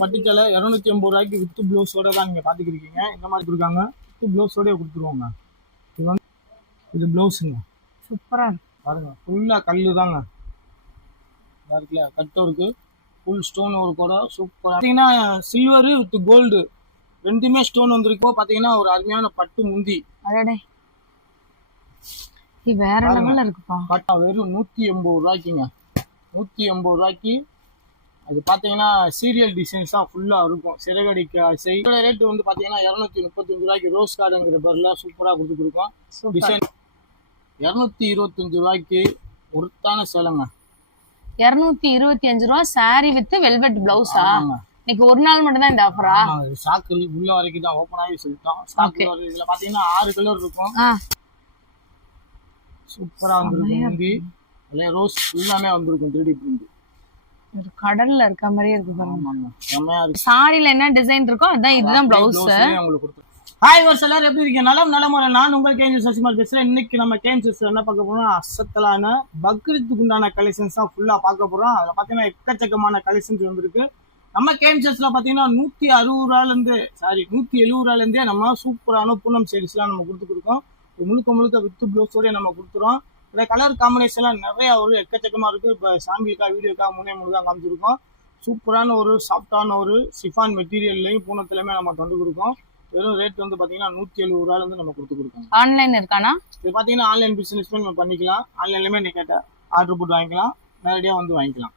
பட்டுச்சலை 280 ரூபாய்க்கு வித் ப்ளவுஸோட தான் நீங்கள் பார்த்துக்கிருக்கீங்க. இந்த மாதிரி கொடுக்காங்க, வித் ப்ளவுஸோடய கொடுத்துருவோங்க. இது வந்து இது ப்ளவுஸுங்க. சூப்பராக பாருங்க, ஃபுல்லாக கல் தாங்க. இருக்குல்ல, கட் ஒர்க்கு, ஃபுல் ஸ்டோன் ஒர்க்கோட சூப்பராக. பார்த்தீங்கன்னா சில்வரு வித் கோல்டு ரெண்டுமே ஸ்டோன் வந்துருக்கோ. பார்த்தீங்கன்னா ஒரு அருமையான பட்டு முந்தி. அடடே, வேற லெவல்ல இருக்குப்பா. பட்டா வெறும் 180 ரூபாய்க்குங்க. 180 ரூபாய்க்கு. அது பார்த்தீங்கன்னா சீரியல் டிசைன்ஸ் தான் ஃபுல்லாக இருக்கும். சிறகடிக்க ஆசை. ரேட்டு வந்து பார்த்தீங்கன்னா 235 ரூபாய்க்கு ரோஸ் கார்டுங்கிற பேரில் சூப்பராக கொடுத்துருக்கோம். டிசைன் 225 ரூபாய்க்கு ஒருத்தான சேலைங்க. 225 ரூபா சாரி வித் வெல்வெட் பிளவுஸா? இன்னைக்கு ஒரு நாள் மட்டும் தான் இந்த ஆஃபரா? ஸ்டாக் உள்ள வரைக்கும் தான் ஓப்பன் ஆகி சொல்லிட்டோம். ஸ்டாக் இதுல பாத்தீங்கன்னா 6 கலர் இருக்கும். சூப்பரா வந்திருக்கும். ரோஸ் எல்லாமே வந்திருக்கும். 3D பிரிண்ட் ஒரு கடல்ல இருக்க மாதிரியே இருக்கு பாருங்க. சாரில என்ன டிசைன் இருக்கோ அதான் இதுதான் பிளவுஸ் உங்களுக்கு கொடுத்து. ஹாய் வர்ஸ், எல்லாரும் எப்படி இருக்கீங்க? நலமுறை. நான் உங்கள் கேஎன்ஜி சசிமார் பேசுறேன். இன்னைக்கு நம்ம கேஎன்ஜி என்ன பார்க்க போறோம்? அசத்தலான பக்ரீத்துக்கு உண்டான கலெக்ஷன்ஸ் தான் ஃபுல்லா பார்க்க போறோம். அதுல பாத்தீங்கன்னா எக்கச்சக்கமான கலெக்ஷன்ஸ் வந்திருக்கு. நம்ம கேஎம்சஸ்ல பாத்தீங்கன்னா 160 ரூபாயிலிருந்து 170 ரூபாயிலிருந்தே நம்ம சூப்பரான பூனம் சைடிஸ்லாம் நம்ம கொடுத்துருக்கோம். முழுக்க வித்து ப்ளவுஸோடய நம்ம கொடுத்துறோம். இந்த கலர் காம்பினேஷன்லாம் நிறைய ஒரு எக்கச்சக்கமா இருக்கு. இப்போ சாம்பிளுக்கா வீடியோக்கா முன்னே தான் காமிச்சிருக்கோம். சூப்பரான ஒரு சாஃப்டான ஒரு சிஃபான் மெட்டீரியல்லையும் பூனத்திலுமே நம்ம தந்து கொடுக்கோம். வெறும் ரேட் வந்து பாத்தீங்கன்னா 170 ரூபாயிலிருந்து நம்ம கொடுத்துருக்கோம். ஆன்லைன் இருக்கானா? இது பாத்தீங்கன்னா ஆன்லைன் பிசினஸ் நம்ம பண்ணிக்கலாம். ஆன்லைன்லயுமே நீ கேட்ட ஆர்டர் போட்டு வாங்கிக்கலாம், நேரடியா வந்து வாங்கிக்கலாம்.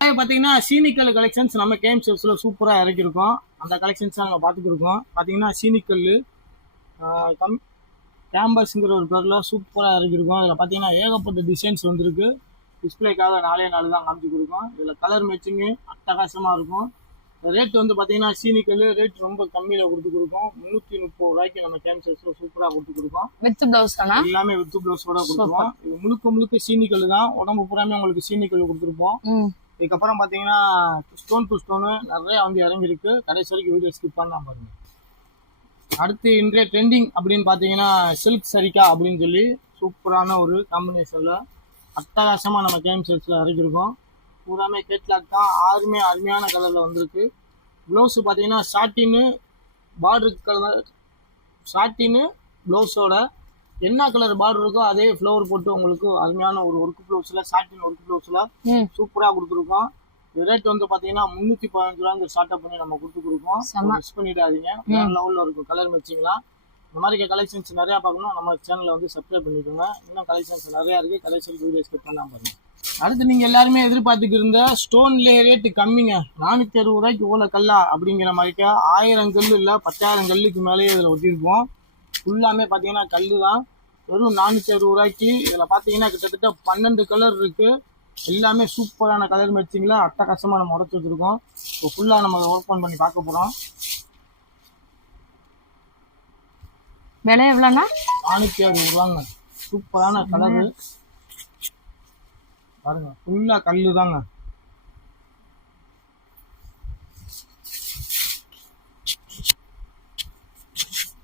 பார்த்தீங்கன்னா சீனிக்கல் கலெக்ஷன்ஸ் நம்ம கேஎம்சஸ்ல சூப்பராக இறக்கிருக்கோம். அந்த கலெக்ஷன்ஸ் நம்ம பார்த்துக்கிருக்கோம். பார்த்தீங்கன்னா சீனிக்கல் கேம்பஸ்ங்கிற ஒரு பேரில் சூப்பராக இறக்கிருக்கோம். இதில் பார்த்தீங்கன்னா ஏகப்பட்ட டிசைன்ஸ் வந்திருக்கு. டிஸ்பிளேக்காக 4 தான் காமிச்சிருக்கோம். இதில் கலர் மேட்சிங்கு அட்டகாசமாக இருக்கும். ரேட் வந்து பார்த்தீங்கன்னா சீனிக்கல் ரேட் ரொம்ப கம்மியில் கொடுத்துருக்கோம். 330 ரூபாய்க்கு நம்ம கேஎம்சஸ்ல சூப்பராக கொடுத்துருக்கோம். வித் பிளவுஸ் எல்லாமே வித் பிளவுஸோட கொடுத்துருவோம். இது முழுக்க சீனிக்கல் தான். உடம்பு பூராமே உங்களுக்கு சீனிக்கல் கொடுத்துருப்போம். இதுக்கப்புறம் பார்த்தீங்கன்னா ஸ்டோன் டு ஸ்டோனு நிறைய வந்து இறங்கிருக்கு. கடைசி வரைக்கும் வீடியோ ஸ்கிப் பண்ணலாம் பாருங்க. அடுத்து இன்றைய ட்ரெண்டிங் அப்படின்னு பார்த்தீங்கன்னா சில்க் சரிக்கா அப்படின்னு சொல்லி சூப்பரான ஒரு காம்பினேஷனில் அட்டகாசமாக நம்ம கேஎம்சஸ்ல இறக்கிருக்கோம். பூராமே கேட்லாக் தான். 6மே அருமையான கலரில் வந்திருக்கு. ப்ளவுஸு பார்த்தீங்கன்னா சாட்டின்னு பார்டர் கலர், சாட்டின்னு ப்ளவுஸோட என்ன கலர் பார்டர் இருக்கோ அதே ஃப்ளவர் போட்டு உங்களுக்கு அருமையான ஒரு ஒர்க் ப்ளவுஸ்ல சாட்டின் ஒர்க் ப்ளவுஸ்ல சூப்பரா கொடுத்துருக்கோம். ரேட் வந்து பாத்தீங்கன்னா 315 ரூபாய்க்கு ஸ்டார்ட் பண்ணி நம்ம கொடுத்துருக்கோம். மிஸ் பண்ணிடாதீங்க. வேற லெவல்ல இருக்கும் கலர் மேட்சிங்லாம். இந்த மாதிரி கலெக்ஷன்ஸ் நிறைய பார்க்கணும் நம்ம சேனல்ல வந்து சப்ஸ்கிரைப் பண்ணிக்கோங்க. இன்னும் கலெக்ஷன்ஸ் நிறைய இருக்கு. கலெக்ஷன் வீடியோ ஸ்கிப் பண்ணலாம் பாருங்க. அடுத்து நீங்க எல்லாருமே எதிர்பார்த்துக்கு இருந்த ஸ்டோன்ல ரேட்டு கம்மிங்க. 460 ரூபாய்க்கு ஓல கல்லா அப்படிங்கிற மாதிரிக்கா 1000 கல்லு இல்ல 10,000 கல்லுக்கு மேலேயே இதுல ஒட்டியிருப்போம். ஃபுல்லாமே பாத்தீங்கன்னா கல்லு தான். வெறும் 460 ரூபாய்க்கு. இதுல பாத்தீங்கன்னா கிட்டத்தட்ட 12 கலர் இருக்கு. எல்லாமே சூப்பரான கலர் மேட்சிங்ல அட்டகாசமா நம்ம உடச்சு வச்சிருக்கோம். இப்போ ஃபுல்லா நம்ம ஓப்பன் பண்ணி பார்க்க போறோம். விலை எவ்வளோண்ணா? 460 ரூபாங்க. சூப்பரான கலரு பாருங்க. ஃபுல்லா கல்லு தாங்க.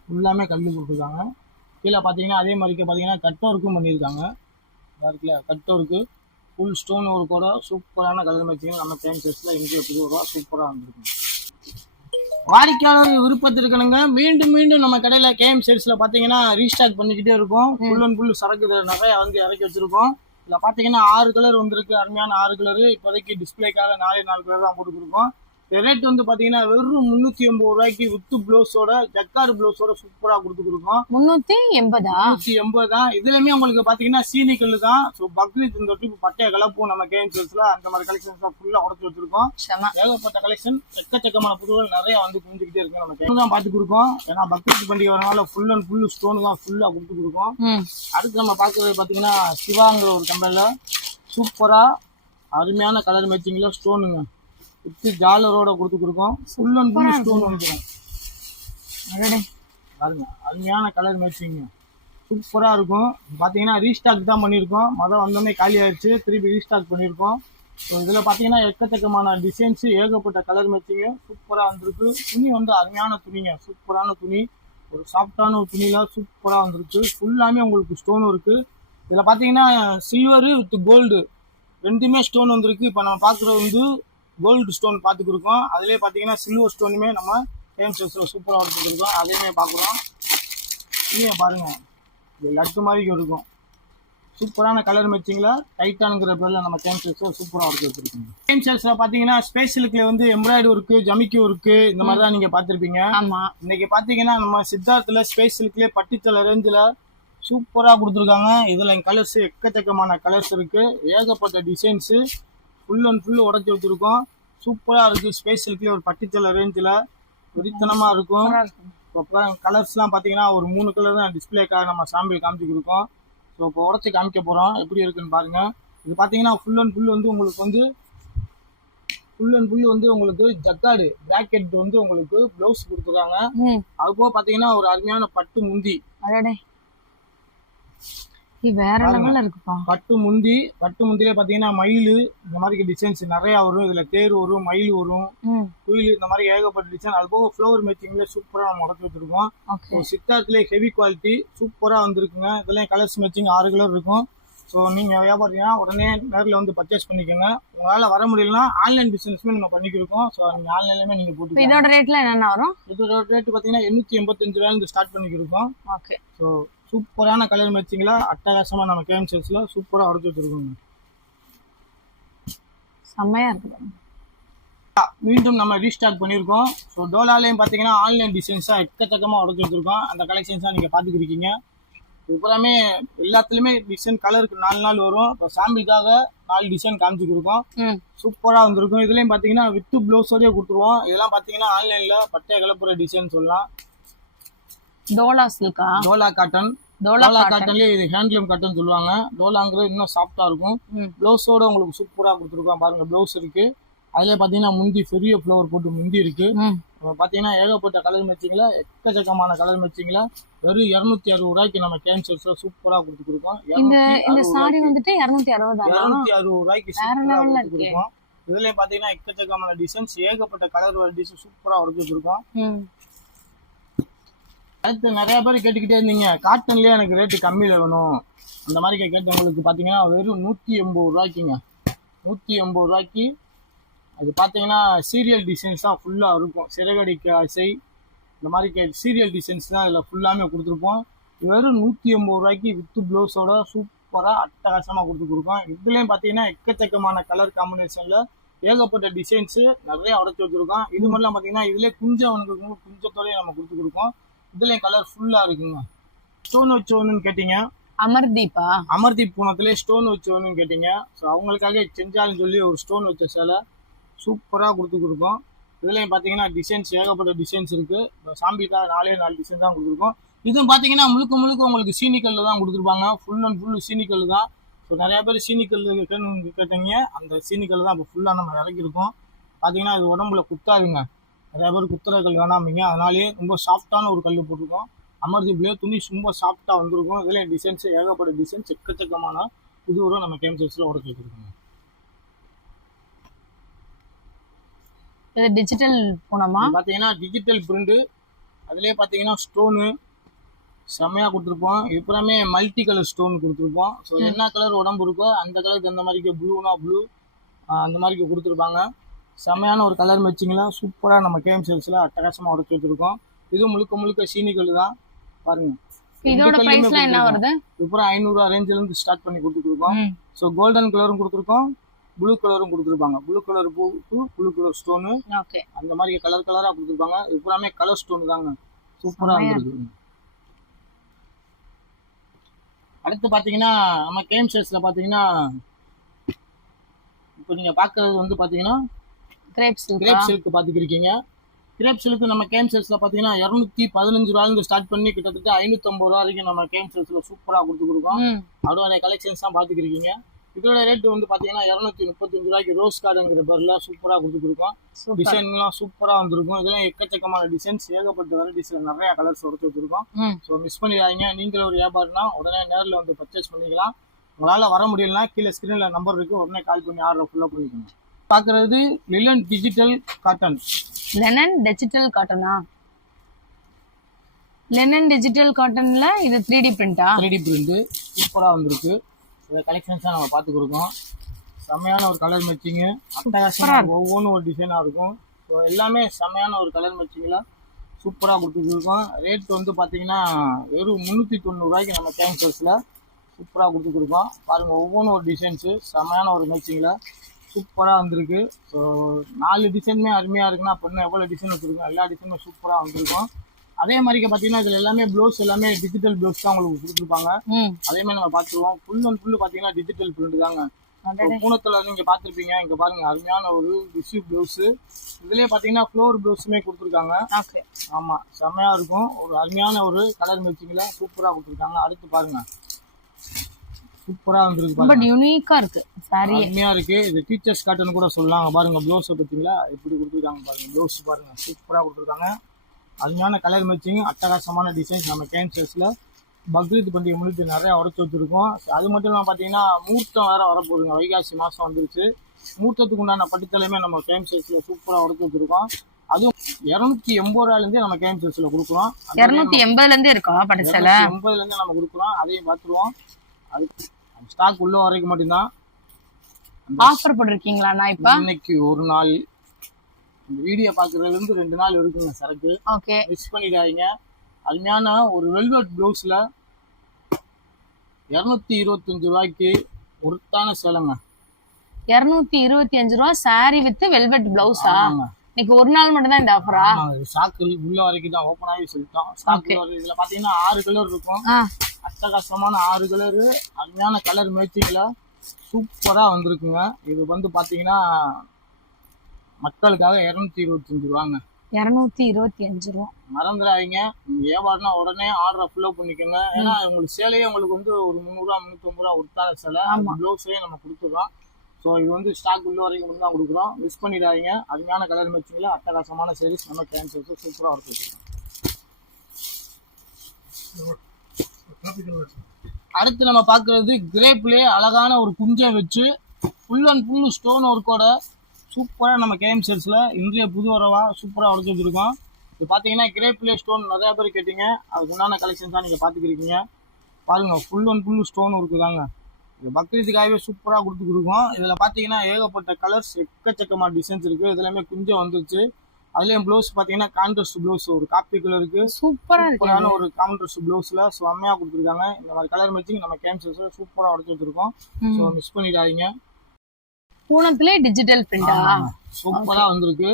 ஃபுல்லாமே கல்லு கொடுத்துருக்காங்க. கீழே பார்த்தீங்கன்னா அதே மாதிரி பார்த்தீங்கன்னா கட் ஒர்க்கும் பண்ணியிருக்காங்க. இருக்குல்ல, கட் ஒர்க்கு ஃபுல் ஸ்டோன் ஒர்க்கோட சூப்பரான கலர் மேட்சிங் நம்ம கேஎம்சஸ்ல இங்கே புதுவாக சூப்பராக வந்துருக்கும். வாடிக்கையாளர் விருப்பத்தில் இருக்கணுங்க. மீண்டும் நம்ம கடையில் கேஎம்சஸ்ல பார்த்தீங்கன்னா ரீஸ்டாக் பண்ணிக்கிட்டே இருக்கும். ஃபுல் அண்ட் ஃபுல் சரக்கு நிறைய வந்து இறக்கி வச்சிருக்கோம். இதில் பார்த்தீங்கன்னா 6 கலர் வந்திருக்கு. அருமையான 6 கலரு. இப்போதைக்கு டிஸ்பிளேக்காக 4 கலர் தான் போட்டு கொடுப்போம். ரேட் வந்து பாத்தீங்கன்னா வெறும் 380 ரூபாய்க்கு வித்து பிளவுஸோட ஜக்கார்டு பிளவுஸோட சூப்பரா கொடுத்துருக்கோம். 380 தான். இதுலயுமே உங்களுக்கு பாத்தீங்கன்னா சீனிக்கல் தான். பக்ரீத் இந்த ட்ரிப் பட்டைய கலப்பும் நம்ம கேஎம்சஸ்ல அந்த மாதிரி கலெக்ஷன்ஸ் தான் ஃபுல்லா உடச்சு வச்சிருக்கோம். ஏகப்பட்ட கலெக்ஷன் எக்கச்சக்கமான புதுகள் நிறைய வந்து குஞ்சுக்கிட்டே இருக்கு. நம்ம கேம் தான் பாத்து கொடுக்கோம். ஏன்னா பக்ரீத் பண்டிகை வரனால ஃபுல் அண்ட் ஃபுல் ஸ்டோன் தான் ஃபுல்லா கொடுத்து கொடுக்கும். அடுத்து நம்ம பாக்குறது பாத்தீங்கன்னா சிவாங்கிற ஒரு கம்பெனில சூப்பரா அருமையான கலர் மேட்சிங்ல ஸ்டோனுங்க வித்து ஜாலரோட கொடுத்துருக்கோம். ஃபுல் அண்ட் ஃபுல் ஸ்டோன் வந்துடும். பாருங்க, அருமையான கலர் மேட்சிங் சூப்பரா இருக்கும். பாத்தீங்கன்னா ரீஸ்டாக் தான் பண்ணியிருக்கோம். மொதல் வந்தோடனே காலி ஆயிடுச்சு. திருப்பி ரீஸ்டாக் பண்ணியிருக்கோம். இதுல பாத்தீங்கன்னா எக்கச்சக்கமான டிசைன்ஸ், ஏகப்பட்ட கலர் மேட்சிங் சூப்பரா வந்திருக்கு. துணி வந்து அருமையான துணிங்க. சூப்பரான துணி. ஒரு சாஃப்டான ஒரு துணியில சூப்பரா வந்திருக்கு. ஃபுல்லாமே உங்களுக்கு ஸ்டோன் இருக்கு. இதுல பாத்தீங்கன்னா சில்வரு வித் கோல்டு ரெண்டுமே ஸ்டோன் வந்திருக்கு. இப்ப நம்ம பாக்குறது வந்து கோல்டு ஸ்டோன் பார்த்துக்கிருக்கோம். அதுலேயே பார்த்தீங்கன்னா சில்வர் ஸ்டோனுமே நம்ம கேஎம் சில்க்ஸில் சூப்பராக எடுத்துருக்கோம். அதையுமே பார்க்குறோம். இங்கே பாருங்கள், இது லட்டு மாதிரி இருக்கும். சூப்பரான கலர் மேட்சிங்கில் டைட்டானுங்கிற பேரில் நம்ம கேஎம் சில்க்ஸில் சூப்பராக எடுத்துருக்கோம். கேஎம் சில்க்ஸில் பார்த்தீங்கன்னா ஸ்பெஷலுக்கு வந்து எம்ப்ராய்டரி ஒர்க்கு, ஜமிக்கி ஒர்க்கு இந்த மாதிரி தான் நீங்கள் பார்த்துருப்பீங்க. இன்னைக்கு பார்த்தீங்கன்னா நம்ம சித்தார்த்தில் ஸ்பெஷலுக்குலேயே பட்டித்தலை ரேஞ்சில் சூப்பராக கொடுத்துருக்காங்க. இதில் கலர்ஸ் எக்கச்சக்கமான கலர்ஸ் இருக்குது. ஏகப்பட்ட டிசைன்ஸு ஃபுல் அண்ட் ஃபுல் உடச்சி வச்சுருக்கோம். சூப்பராக இருக்குது. ஸ்பெஷலுக்குலேயே ஒரு பட்டித்தலை ரேஞ்சில் வெறித்தனமாக இருக்கும். இப்போ கலர்ஸ்லாம் பார்த்தீங்கன்னா ஒரு 3 கலர் தான் டிஸ்பிளேக்காக நம்ம சாம்பிள் காமிச்சிக்கிருக்கோம். ஸோ இப்போ உடச்சி காமிக்க போகிறோம், எப்படி இருக்குன்னு பாருங்கள். இது பார்த்தீங்கன்னா ஃபுல் அண்ட் ஃபுல் வந்து உங்களுக்கு ஜக்காடு பிராக்கெட் வந்து உங்களுக்கு ப்ளவுஸ் கொடுத்துருக்காங்க. அது போக பார்த்தீங்கன்னா ஒரு அருமையான பட்டு முந்தி, வேற லெவல்ல இருக்குப்பா. பட்டு முந்திலே பாத்தீங்கன்னா மயில் இந்த மாதிரி டிசைன்ஸ் நிறைய வரும். இதுல தேர் வரும், மயில் வரும், குயில், இந்த மாதிரி ஏகப்பட்ட டிசைன். அது போக ஃப்ளவர் மேக்கிங்ல சூப்பரா நம்ம உடச்சு வச்சிருக்கோம். சித்தார்த்திலே ஹெவி குவாலிட்டி சூப்பரா வந்திருக்குங்க. இதெல்லாம் கலர்ஸ் மேட்சிங் 6 கலர் இருக்கும். ஸோ நீங்க வியாபாரியா உடனே நேரில் வந்து பர்ச்சேஸ் பண்ணிக்கோங்க. உங்களால வர முடியலன்னா ஆன்லைன் பிசினஸ்மே நம்ம பண்ணிக்கிருக்கோம். ஸோ நீங்க ஆன்லைன்லயுமே நீங்க போட்டு. இதோட ரேட்ல என்னென்ன வரும்? இதோட ரேட் பாத்தீங்கன்னா 885 ரூபாயிலிருந்து ஸ்டார்ட் பண்ணிக்கிருக்கோம். ஓகே. ஸோ சூப்பரான கலர் மேட்சிங்ல அட்டகாசமா நம்ம கேஎம் சில்க்ஸ்ல சூப்பரா உடச்சு வச்சிருக்கோம். செம்மையா இருக்கு. மீண்டும் நம்ம ரீஸ்டார்ட் பண்ணியிருக்கோம். ஸோ டோலாலையும் பார்த்தீங்கன்னா ஆன்லைன் டிசைன்ஸா எக்கச்சக்கமாக உடச்சு வச்சிருக்கோம். அந்த கலெக்ஷன்ஸாக நீங்கள் பார்த்துக்கிருக்கீங்க. இப்போலாமே எல்லாத்துலேயுமே டிசைன் கலருக்கு 4 நாள் வரும். இப்போ சாம்பிளுக்காக 4 டிசைன் காமிச்சிக்கிருக்கோம். சூப்பராக வந்திருக்கும். இதுலேயும் பார்த்தீங்கன்னா வித்து ப்ளவுஸோடய கொடுத்துருவோம். இதெல்லாம் பார்த்தீங்கன்னா ஆன்லைனில் பட்டைய கலப்புற டிசைன் சொல்லலாம். டோலா சில்கா, டோலா காட்டன், டோலா காட்டன்லயே இது ஹேண்ட்லூம் காட்டன் சொல்லுவாங்க. டோலாங்கிறது இன்னும் சாஃப்டா இருக்கும். ப்ளவுஸோட உங்களுக்கு சூப்பரா கொடுத்துருக்கோம். பாருங்க, ப்ளவுஸ் இருக்கு. அதுல பாத்தீங்கன்னா முந்தி பெரிய ஃப்ளவர் போட்டு முந்தி இருக்கு. பாத்தீங்கன்னா ஏகப்பட்ட கலர் மேட்சிங்ல எக்கச்சக்கமான கலர் மேட்சிங்ல வெறும் 260 ரூபாய்க்கு நம்ம கேஎம் சில்க்ஸ்ல சூப்பரா கொடுத்துருக்கோம். இந்த சாரி வந்துட்டு 260 ரூபாய்க்கு சூப்பரா கொடுத்துருக்கோம். இதுலயும் பாத்தீங்கன்னா எக்கச்சக்கமான டிசைன்ஸ், ஏகப்பட்ட கலர் டிசைன் சூப்பரா உடச்சிருக்கோம். அடுத்து நிறைய பேர் கேட்டுக்கிட்டே இருந்தீங்க, காட்டன்லயே எனக்கு ரேட்டு கம்மியில வேணும் அந்த மாதிரி கேட்டவங்களுக்கு பாத்தீங்கன்னா வெறும் 180 ரூபாய்க்குங்க. 180 ரூபாய்க்கு அது பாத்தீங்கன்னா சீரியல் டிசைன்ஸ் தான் ஃபுல்லா இருக்கும். சிறகடிக்க ஆசை இந்த மாதிரி சீரியல் டிசைன்ஸ் தான் இதுல ஃபுல்லாமே கொடுத்துருப்போம். வெறும் 180 ரூபாய்க்கு வித்து ப்ளவுஸோட சூப்பரா அட்டகாசமா கொடுத்துருக்கோம். இதுலயும் பாத்தீங்கன்னா எக்கச்சக்கமான கலர் காம்பினேஷன்ல ஏகப்பட்ட டிசைன்ஸ் நிறைய உடச்சு வச்சிருக்கோம். இது மாதிரிலாம் பாத்தீங்கன்னா இதுல குஞ்சத்தோடய நம்ம கொடுத்துருக்கோம். இதுலயும் கலர் ஃபுல்லா இருக்குங்க. ஸ்டோன் வச்சு ஒண்ணுன்னு கேட்டீங்க, அமர்தீப் பூனத்திலே ஸ்டோன் வச்சு ஒண்ணுன்னு கேட்டீங்க. ஸோ அவங்களுக்காக செஞ்சாலும் சொல்லி ஒரு ஸ்டோன் வச்ச சேலை சூப்பரா கொடுத்துருக்கோம். இதுலயும் பாத்தீங்கன்னா டிசைன்ஸ் ஏகப்பட்ட டிசைன்ஸ் இருக்கு. சாம்பிக்கா 4 டிசைன் தான் கொடுத்துருக்கோம். இதுவும் பாத்தீங்கன்னா முழுக்க உங்களுக்கு சீனிக்கல்ல தான் கொடுத்துருப்பாங்க. ஃபுல் அண்ட் ஃபுல் சீனிக்கல் தான். ஸோ நிறைய பேர் சீனிக்கல் கேட்டீங்க, அந்த சீனிக்கல் தான் இப்போ ஃபுல்லா நம்ம இறக்கிருக்கோம். பாத்தீங்கன்னா இது உடம்புல குத்தாதுங்க. நிறைய பேர் குத்துற கல் வேணாமீங்க, அதனாலேயே ரொம்ப சாஃப்டான ஒரு கல் போட்டிருக்கோம். அமர்தீப்லேயே துணி ரொம்ப சாஃப்டா வந்திருக்கும். இதுல டிசைன்ஸ் ஏகப்பட்ட டிசைன்ஸ் எக்கச்சக்கமான புது நம்ம கேஎம் சில்க்ஸ்ல உடச்சு வச்சிருக்கோம். இது டிஜிட்டல் பூனமா பாத்தீங்கன்னா டிஜிட்டல் பிரிண்ட். அதுலயே பாத்தீங்கன்னா ஸ்டோனு செம்மையா கொடுத்துருப்போம். இப்போமே மல்டி கலர் ஸ்டோன் கொடுத்துருப்போம். ஸோ என்ன கலர் உடம்பு இருக்கோ அந்த கலருக்கு அந்த மாதிரி ப்ளூனா ப்ளூ அந்த மாதிரி கொடுத்துருப்பாங்க. செம்மையான ஒரு கலர் மேட்சிங்ல சூப்பரா நம்ம கேஎம் சில்க்ஸ்ல அட்டகாசமா உடச்சு வச்சிருக்கோம். இது முழுக்க சீனிக்கல் தான். பாருங்க, இதோட பிரைஸ்ல என்ன வருது? இப்போ 500 ரூபாய் ரேஞ்சில இருந்து ஸ்டார்ட் பண்ணி கொடுத்துருக்கோம். ஸோ கோல்டன் கலரும் கொடுத்துருக்கோம், ப்ளூ கலரும் கொடுத்துருப்பாங்க. ப்ளூ கலர் பூ, ப்ளூ கலர் ஸ்டோனு, அந்த மாதிரி கலரா கொடுத்துருப்பாங்க. இப்போமே கலர் ஸ்டோன் தாங்க, சூப்பரா இருக்கு. அடுத்து பாத்தீங்கன்னா நம்ம கேஎம் சில்க்ஸ்ல பாத்தீங்கன்னா இப்போ நீங்க பாக்குறது வந்து பாத்தீங்கன்னா கிரேப் சில்க் பாத்துக்கிருக்கீங்க. கிரேப் சில்க் நம்ம கேஎம் சில்க்ஸ்ல பாத்தீங்கன்னா 215 ரூபாயிலிருந்து ஸ்டார்ட் பண்ணி கிட்டத்தட்ட 550 ரூபா வரைக்கும் நம்ம கேஎம் சில்க்ஸ்ல சூப்பரா கொடுத்துருக்கோம். அதோட கலெக்ஷன்ஸ் தான் பாத்துக்கிருக்கீங்க. இதோட ரேட் வந்து பாத்தீங்கன்னா 235 ரூபாய்க்கு ரோஸ் கார்டுங்கிற பேர்ல சூப்பரா கொடுத்துருக்கோம். டிசைன்லாம் சூப்பரா வந்திருக்கும். இதெல்லாம் எக்கச்சக்கமான டிசைன்ஸ், ஏகப்பட்ட வெரைட்டிஸ்ல நிறைய கலர்ஸ் உடச்சு வச்சிருக்கோம். ஸோ மிஸ் பண்ணிடாதீங்க. நீங்களும் ஒரு வியாபாரினா உடனே நேரில் வந்து பர்ச்சேஸ் பண்ணிக்கலாம். உங்களால வர முடியலன்னா கீழே ஸ்கிரீன்ல நம்பர் இருக்கு, உடனே கால் பண்ணி ஆர்டர் ஃபுல்லா பண்ணிக்கோங்க. பாக்குறது linen digital cotton. Linen digital காட்டனா? லெனன் டிஜிட்டல் காட்டன்ல இது 3D பிரிண்டா? 3D பிரிண்ட் சூப்பரா வந்திருக்கு. இந்த கலெக்ஷன்ஸ் நம்ம பார்த்துக்கிருக்கோம். செம்மையான ஒரு கலர் மேட்சிங்கு, அட்டகாசமா ஒவ்வொன்றும் ஒரு டிசைனாக இருக்கும். ஸோ எல்லாமே செம்மையான ஒரு கலர் மேட்சிங்கில் சூப்பராக கொடுத்துருக்கோம். ரேட் வந்து பார்த்தீங்கன்னா வெறும் 390 ரூபாய்க்கு நம்ம கேன்சர்ஸில் சூப்பராக கொடுத்துருக்கோம். பாருங்கள், ஒவ்வொன்றும் ஒரு டிசைன்ஸு செம்மையான ஒரு மேட்சிங்கில் சூப்பராக வந்திருக்கு. ஸோ 4 டிசைனுமே அருமையாக இருக்குன்னா அப்போ இன்னும் எவ்வளோ டிசைன் வச்சுருக்கோம், எல்லா டிசைனுமே சூப்பராக வந்திருக்கும். அதே மாதிரி பார்த்தீங்கன்னா இதில் எல்லாமே ப்ளவுஸ் எல்லாமே டிஜிட்டல் ப்ளவுஸ் தான் உங்களுக்கு கொடுத்துருப்பாங்க. அதே மாதிரி நம்ம பார்த்துருவோம். ஃபுல் அண்ட் ஃபுல்லு பார்த்தீங்கன்னா டிஜிட்டல் பிரிண்ட் தாங்க. பூனத்தில் நீங்கள் பார்த்துருப்பீங்க. இங்கே பாருங்க, அருமையான ஒரு டிஷ்யூ ப்ளவுஸு. இதுலேயே பார்த்தீங்கன்னா ஃப்ளோர் ப்ளவுஸுமே கொடுத்துருக்காங்க. ஆமாம், செம்மையாக இருக்கும். ஒரு அருமையான ஒரு கலர் மேட்சிங்கில் சூப்பராக கொடுத்துருக்காங்க. அடுத்து பாருங்க, சூப்பராக வந்துருக்கு, பட் யூனிக்கா இருக்கு, சாரி அருமையாக இருக்கு. இது டீச்சர்ஸ் காட்டன் கூட சொல்லலாம். பாருங்க ப்ளவுஸை பார்த்தீங்களா எப்படி கொடுத்துருக்காங்க பாருங்க. ப்ளவுஸ் பாருங்க, சூப்பராக கொடுத்துருக்காங்க. அருமையான கலர் மேட்சிங், அட்டகாசமான டிசைன்ஸ். நம்ம கேன்சர்ஸில் பக்ரீத் பண்டிகை முன்னிட்டு நிறையா உடச்சி வச்சுருக்கோம். அது மட்டும் இல்லாமல் பார்த்தீங்கன்னா மூர்த்தம் வேறு வரப்போகுதுங்க. வைகாசி மாதம் வந்துருச்சு. மூர்த்தத்துக்கு உண்டான பட்டுத்தலையுமே நம்ம கேன்சர்ஸில் சூப்பராக உடச்சி வச்சுருக்கோம். அதுவும் 280 ரூபாயிலேருந்தே நம்ம கேன்சர்ஸில் கொடுக்குறோம். 280 இருக்கா பட்டுத்தலை? 280 நம்ம கொடுக்குறோம். அதையும் பார்த்துருவோம். அது ஸ்டாக் உள்ள வரைக்கும் மட்டும்தான் ஆஃபர் போட்டிருக்கீங்களா? நான் இப்போ இன்னைக்கு ஒரு நாள், இந்த வீடியோ பார்க்குறதுலேருந்து 2 நாள் இருக்குங்க சரக்கு. ஓகே, மிஸ் பண்ணிடாதீங்க. அருமையான ஒரு வெல்வெட் ப்ளவுஸில் 225 ரூபாய்க்கு ஒருத்தான சேலைங்க. 225 ரூபா சாரி வித் வெல்வெட் பிளவுஸா? இன்னைக்கு ஒரு நாள் மட்டும் தான் இந்த ஆஃபரா? ஸ்டாக் உள்ள வரைக்கும் தான், ஓப்பன் ஆகி சொல்லிட்டோம். ஸ்டாக் இதுல பாத்தீங்கன்னா 6 கலர் இருக்கும். அட்டகாசமான 6 கலரு, அருமையான கலர் மேட்சிங்ல சூப்பரா வந்திருக்குங்க. இது வந்து பாத்தீங்கன்னா மக்களுக்காக 225 ரூபாங்க. 225 ரூபா. மறந்துடாதீங்க, வியாபாரம்னா உடனே ஆர்டரை ஃபுல்லப் பண்ணிக்கோங்க. ஏன்னா உங்களுக்கு சேலையே உங்களுக்கு வந்து ஒரு 300 ரூபா 350 ரூபா ஒருத்தான சேலை, ப்ளவுஸ்லேயே நம்ம கொடுத்துருக்கோம். ஸோ இது வந்து ஸ்டாக் உள்ள வரைக்கும் மட்டும் தான் கொடுக்குறோம். மிஸ் பண்ணிடாதீங்க. அருமையான கலர் மேட்சிங்கில் அட்டகாசமான சாரீஸ் நம்ம கேன்சர்ஸ் சூப்பராக ஒர்க் வச்சுருக்கோம். அடுத்து நம்ம பார்க்குறது கிரேப்லேயே அழகான ஒரு குஞ்சை வச்சு ஃபுல் அண்ட் ஃபுல் ஸ்டோன் ஒர்க்கோட சூப்பராக நம்ம கேன்சர்ஸில் இன்றைய புது வரவா சூப்பராக உடச்சி வச்சுருக்கோம். இது பார்த்தீங்கன்னா கிரேப்லே ஸ்டோன் நிறையா பேர் கேட்டீங்க, அதுக்கு உண்டான கலெக்ஷன்ஸ் தான் நீங்கள் பார்த்துக்கிறீங்க. பாருங்கள், full and full stone work தாங்க. இது பக்ரீத்துக்காகவே சூப்பராக கொடுத்துருக்கோம். இதில் பார்த்தீங்கன்னா ஏகப்பட்ட கலர்ஸ், எக்கச்சக்கமான டிசைன்ஸ் இருக்குது. இதுலையுமே குஞ்சம் வந்துருச்சு. அதுலேயும் ப்ளவுஸ் பார்த்தீங்கன்னா கான்ட்ராஸ்ட் ப்ளவுஸ், ஒரு காப்பி கலருக்கு சூப்பரான ஒரு கான்ட்ராஸ்ட் ப்ளவுஸில் செம்மையாக கொடுத்துருக்காங்க. இந்த மாதிரி கலர் மேட்சிங் நம்ம கேன்சர்ஸில் சூப்பராக உடச்சி வச்சுருக்கோம். ஸோ மிஸ் பண்ணிடாதீங்க. பூனத்திலே டிஜிட்டல் பிரிண்டா சூப்பராக வந்திருக்கு.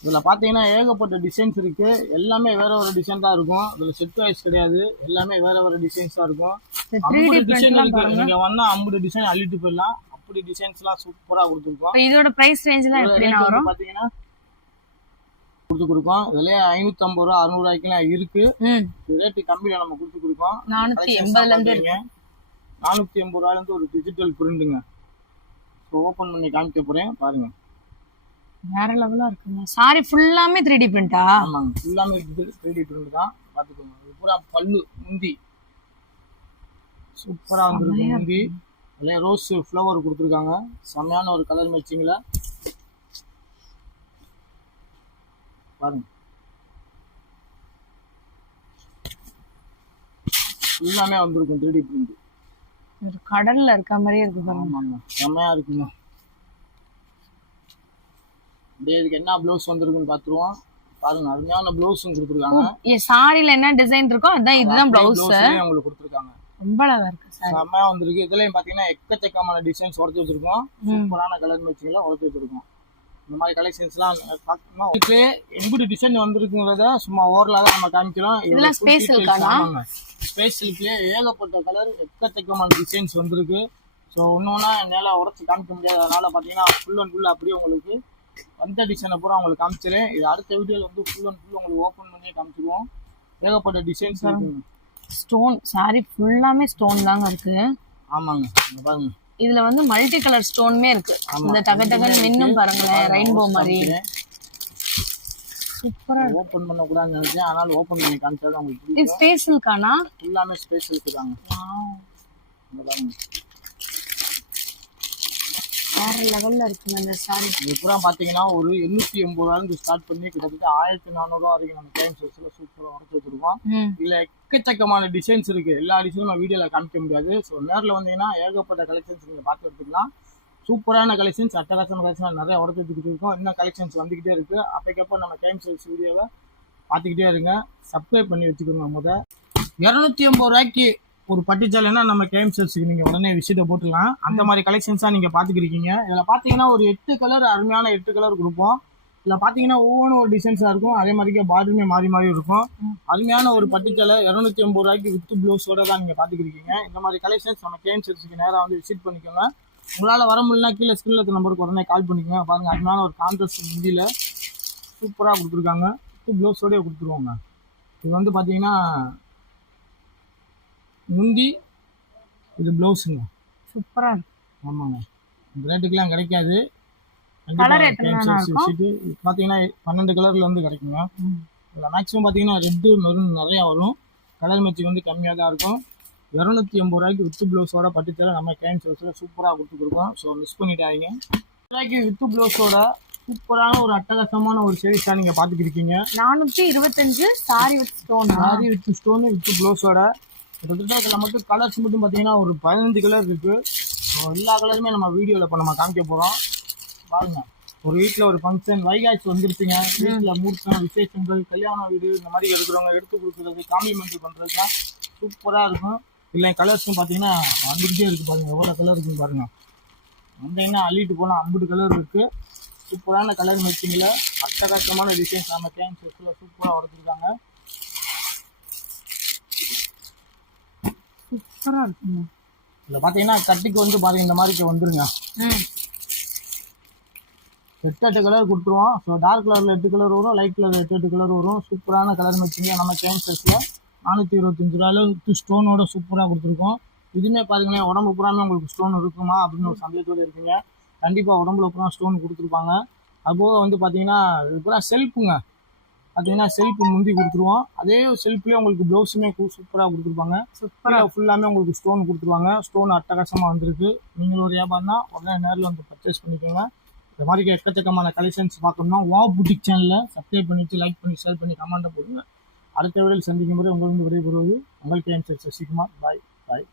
இதில் பார்த்தீங்கன்னா ஏகப்பட்ட டிசைன்ஸ் இருக்குது. எல்லாமே வேற ஒரு டிசைன் தான் இருக்கும். இதில் செட் வைஸ் கிடையாது, எல்லாமே வேற வேற டிசைன்ஸ் தான் இருக்கும். 50 டிசைன் இருக்கு. நீங்கள் வந்தால் 50 டிசைன் அள்ளிட்டு போயிடலாம். அப்படி டிசைன்ஸ்லாம் சூப்பராக கொடுத்துருக்கோம். இதோட ப்ரைஸ் ரேஞ்ச்லாம் எப்படி வரும் பார்த்தீங்கன்னா கொடுத்துருக்கோம். இதுலேயே 550 ரூபா 600 ரூபாய்க்குலாம் இருக்கு. ரேட்டு கம்மியில் நம்ம கொடுத்துருக்கோம். 480 ரூபாயிலேருந்து ஒரு டிஜிட்டல் பிரிண்டுங்க. ஸோ ஓப்பன் பண்ணி காமிக்க போகிறேன், பாருங்க. வேற லெவலா இருக்குங்க. சாரி ஃபுல்லாமே 3D பிரிண்டா? ஆமாங்க, ஃபுல்லாமே 3D பிரிண்ட் தான். பாத்துக்கோங்க. இது பூரா பல்லு, முந்தி சூப்பரா வந்திருக்கு. முந்தி அதுல ரோஸ் ஃப்ளவர் கொடுத்துருக்காங்க. செம்மையான ஒரு கலர் மேட்சிங்ல பாருங்க. ஃபுல்லாமே வந்திருக்கும் 3D பிரிண்ட். ஒரு கடல்ல இருக்க மாதிரியே இருக்கு பாருங்க. ஆமாங்க, செம்மையா இருக்குங்க. இதுக்கு என்ன ப்ளவுஸ் வந்திருக்குன்னு பாத்துருவோம். பாருங்க, அருமையான ப்ளவுஸும் கொடுத்துருக்காங்க. சாரில என்ன டிசைன் இருக்கோ அதான் இதுதான் ப்ளவுஸ் உங்களுக்கு கொடுத்துருக்காங்க. ரொம்ப அழகா இருக்கு சார், செம்மையா வந்திருக்கு. இதுலயும் பாத்தீங்கன்னா எக்கச்சக்கமான டிசைன்ஸ் உடச்சு வச்சிருக்கோம். சூப்பரான கலர் மேட்சிங்ல உடச்சு வச்சிருக்கோம். இந்த மாதிரி கலெக்ஷன்ஸ்லாம் பார்த்தோம்னா இதுக்கு எம்புடி டிசைன் வந்திருக்குங்கிறத சும்மா ஓரலா தான் நம்ம காமிக்கிறோம். இதெல்லாம் ஸ்பேஷலுக்கானா? ஸ்பேஷலுக்கு ஏகப்பட்ட கலர், எக்கச்சக்கமான டிசைன்ஸ் வந்திருக்கு. ஸோ ஒன்னொன்னா என்னால உடச்சு காமிக்க முடியாது. அதனால பாத்தீங்கன்னா ஃபுல் அண்ட் ஃபுல் அப்படியே உங்களுக்கு வந்த டிசைனை பூரா உங்களுக்கு காமிச்சிடுறேன். இது அடுத்த வீடியோவில் வந்து ஃபுல் அண்ட் ஃபுல் உங்களுக்கு ஓப்பன் பண்ணி காமிச்சிடுவோம். ஏகப்பட்ட டிசைன்ஸ் இருக்குங்க. ஸ்டோன் சாரி ஃபுல்லாமே ஸ்டோன் தாங்க இருக்கு. ஆமாங்க, பாருங்க. இதுல வந்து மல்டி கலர் ஸ்டோன்மே இருக்கு. இந்த தகதகன்னு மின்னும் பாருங்களேன், ரெயின்போ மாதிரி சூப்பரா இருக்கு. ஓபன் பண்ண கூடாதுன்னு நினைச்சேன், ஆனாலும் ஓபன் பண்ணி காமிச்சாதான் உங்களுக்கு பிடிக்கும். இது ஸ்பேஷலுக்கானா? ஃபுல்லாமே ஸ்பேஷலுக்கு தாங்க. வேற லெவல்ல இருக்குங்க இந்த சாரி. இப்போ பாத்தீங்கன்னா ஒரு 880 ரூபாயிலிருந்து ஸ்டார்ட் பண்ணி கிட்டத்தட்ட 1400 ரூபா வரைக்கும் நம்ம கேன்சர்ஸ்ல சூப்பரா உடச்சு வச்சிருக்கோம். இதுல எக்கச்சக்கமான டிசைன்ஸ் இருக்கு. எல்லா டிசைனும் நம்ம வீடியோல காமிக்க முடியாது. ஸோ நேரில் வந்தீங்கன்னா ஏகப்பட்ட கலெக்ஷன்ஸ் நீங்க பார்த்து எடுத்துக்கலாம். சூப்பரான கலெக்ஷன்ஸ், அட்டகாசமான கலெக்ஷன் நிறைய உடச்சுக்கிட்டு இருக்கோம். இன்னும் கலெக்ஷன்ஸ் வந்துக்கிட்டே இருக்குது. அப்போக்கப்போ நம்ம டைம் சேல்ஸ் வீடியோவை பார்த்துக்கிட்டே இருங்க. சப்ஸ்கிரைப் பண்ணி வச்சுக்கோங்க. 250 ரூபாய்க்கு ஒரு பட்டுச்சாலைன்னா நம்ம டைம் சேல்ஸுக்கு நீங்கள் உடனே விசிட்டை போட்டுக்கலாம். அந்த மாதிரி கலெக்ஷன்ஸாக நீங்கள் பார்த்துக்கிருக்கீங்க. இதில் பார்த்தீங்கன்னா ஒரு 8 கலர், அருமையான 8 கலர் கொடுப்போம். இதில் பார்த்தீங்கன்னா ஒவ்வொன்றும் ஒரு டிசைன்ஸாக இருக்கும். அதே மாதிரிக்கே பார்டருமே மாறி மாறி இருக்கும். அருமையான ஒரு பட்டுச்சாலை 250 ரூபாய்க்கு வித் ப்ளவுஸோட தான் நீங்கள் பார்த்துக்கிருக்கீங்க. இந்த மாதிரி கலெக்ஷன்ஸ் நம்ம டைம் சேல்ஸுக்கு நேராக வந்து விசிட் பண்ணிக்கோங்க. உங்களால் வர முடியலனா கீழே ஸ்க்ரீனில் இருக்க நம்பருக்கு உடனே கால் பண்ணிக்கோங்க. பாருங்கள், அருமையான ஒரு கான்ட்ராஸ்ட் முந்தியில் சூப்பராக கொடுத்துருக்காங்க. வித் ப்ளவுஸோடய கொடுத்துருவாங்க. இது வந்து பார்த்தீங்கன்னா முந்தி, இது ப்ளவுஸுங்க. சூப்பரா இருக்கு. ஆமாங்க, இந்த ரேட்டுக்கெல்லாம் கிடைக்காது. கலர் எத்தனை பார்த்தீங்கன்னா 12 கலர்ல வந்து கிடைக்குங்க. இதில் மேக்ஸிமம் பார்த்தீங்கன்னா ரெட்டு மெரூன் நிறையா வரும். கலர் மேட்சிங் வந்து கம்மியாக தான் இருக்கும். 250 ரூபாய்க்கு வித்து ப்ளவுஸோட பட்டுச்சேலை நம்ம டைம் சேல்ஸில் சூப்பராக கொடுத்துருக்கோம். ஸோ மிஸ் பண்ணிட்டாங்க. ரூபாய்க்கு வித்து ப்ளவுஸோட சூப்பரான ஒரு அட்டகாசமான ஒரு சேரீஸாக நீங்கள் பார்த்துக்கிருக்கீங்க. 425 sari with stone. Sari with stone with ப்ளவுஸோட கிட்டத்தட்ட இதில் மட்டும் கலர்ஸ் மட்டும் பார்த்தீங்கன்னா ஒரு 15 கலர் இருக்குது. ஸோ எல்லா கலருமே நம்ம வீடியோவில் இப்போ நம்ம காமிக்க போகிறோம். பாருங்க, ஒரு வீட்டில் ஒரு ஃபங்க்ஷன், வைகாசி வந்துருச்சுங்க. வீட்டில் மூர்த்தம், விசேஷங்கள், கல்யாண வீடு இந்த மாதிரி இருக்கிறவங்க எடுத்து கொடுக்குறது, காம்ப்ளிமெண்ட்ரி பண்ணுறதுலாம் சூப்பராக இருக்கும். இல்லை கலர்ஸும் பார்த்தீங்கன்னா வந்துக்கிட்டே இருக்குது. பாருங்கள் எவ்வளோ கலர் இருக்குன்னு பாருங்கள். வந்தீங்கன்னா அள்ளிட்டு போனால் 50 கலர் இருக்குது. சூப்பரான கலர் மேட்சிங்கில் அட்டகாசமான டிசைன்ஸ் நம்ம டைம் சேல்ஸில் சூப்பராக உடச்சிருக்காங்க. சூப்பராக இருக்குங்க. இதில் பார்த்தீங்கன்னா கட்டிக்கு வந்து பாருங்க இந்த மாதிரிக்கு வந்துருங்க. 8 கலர் கொடுத்துருவோம். ஸோ டார்க் கலரில் 8 கலர் வரும், லைட் கலர் 8 கலர் வரும். சூப்பரான கலர் மேட்சிங்க நம்ம டைம் சேல்ஸில் 425 ரூபாயில் ஸ்டோனோட சூப்பராக கொடுத்துருக்கோம். இதுவுமே பாருங்களேன், உடம்பு பூராமே உங்களுக்கு ஸ்டோன் இருக்குமா அப்படின்னு ஒரு சந்தேகத்தோடு இருக்குங்க. கண்டிப்பாக உடம்புல பூரா ஸ்டோன் கொடுத்துருப்பாங்க. அதுபோக வந்து பார்த்தீங்கன்னா இது பூரா செல்ஃபுங்க. பார்த்தீங்கன்னா செல்ஃபு முந்தி கொடுத்துருவோம். அதே செல்ஃப்லேயே உங்களுக்கு ப்ளவுஸுமே சூப்பராக கொடுத்துருப்பாங்க. சூப்பராக ஃபுல்லாமே உங்களுக்கு ஸ்டோன் கொடுத்துருவாங்க. ஸ்டோன் அட்டகாசமாக வந்திருக்கு. நீங்கள் ஒரு வியாபாரம்னா உடனே நேரில் வந்து பர்ச்சேஸ் பண்ணிக்கோங்க. இந்த மாதிரி எக்கச்சக்கமான கலெக்ஷன்ஸ் பார்க்கணும்னா வாவ் புட்டிக் சேனலை சப்ஸ்கிரைப் பண்ணிட்டு லைக் பண்ணி ஷேர் பண்ணி கமெண்ட்டை போடுங்க. அடுத்த வீடியோவில் சந்திக்கும் போது உங்களுக்கு விடைபெறுவது உங்கள் டைம் சேல்ஸ் சசிகுமார். பாய் பாய்.